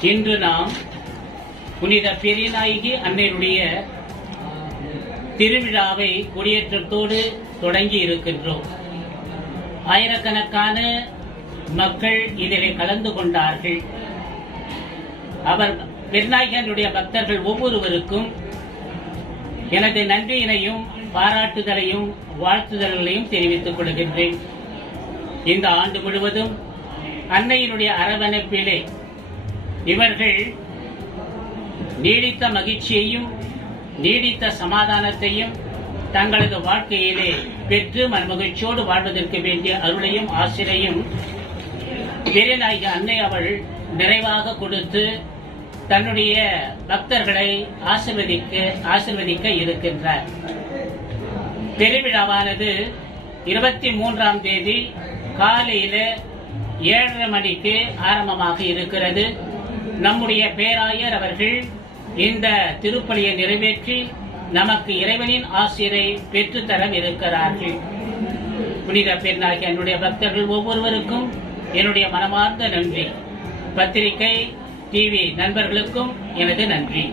இன்று நாம் புனித பெரியநாயகி அன்னையுடைய திருவிழாவை கொடியேற்றத்தோடு தொடங்கி இருக்கின்றோம். ஆயிரக்கணக்கான மக்கள் இதிலே கலந்து கொண்டார்கள். அவர் பெருநாயகனுடைய பக்தர்கள் ஒவ்வொருவருக்கும் எனது நன்றியினையும் பாராட்டுதலையும் வாழ்த்துதல்களையும் தெரிவித்துக் கொள்கின்றேன். இந்த ஆண்டு முழுவதும் அன்னையினுடைய அரவணைப்பிலே இவர்கள் நீடித்த மகிழ்ச்சியையும் நீடித்த சமாதானத்தையும் தங்களது வாழ்க்கையிலே பெற்று மனமகிழ்ச்சியோடு வாழ்வதற்கு வேண்டிய அருளையும் ஆசிரையும் வீரநாயக அன்னை அவள் நிறைவாக கொடுத்து தன்னுடைய பக்தர்களை ஆசிர்வதிக்க ஆசிர்வதிக்க இருக்கின்றார். பெருவிழாவானது இருபத்தி மூன்றாம் தேதி காலையில ஏழரை மணிக்கு ஆரம்பமாக இருக்கிறது. நம்முடைய பேராயர் அவர்கள் இந்த திருப்பலியை நிறைவேற்றி நமக்கு இறைவனின் ஆசிரியரை பெற்றுத்தர இருக்கிறார்கள் புனித பெண்ணாகிய என்னுடைய பக்தர்கள் ஒவ்வொருவருக்கும் என்னுடைய மனமார்ந்த நன்றி. பத்திரிகை டிவி நண்பர்களுக்கும் எனது நன்றி.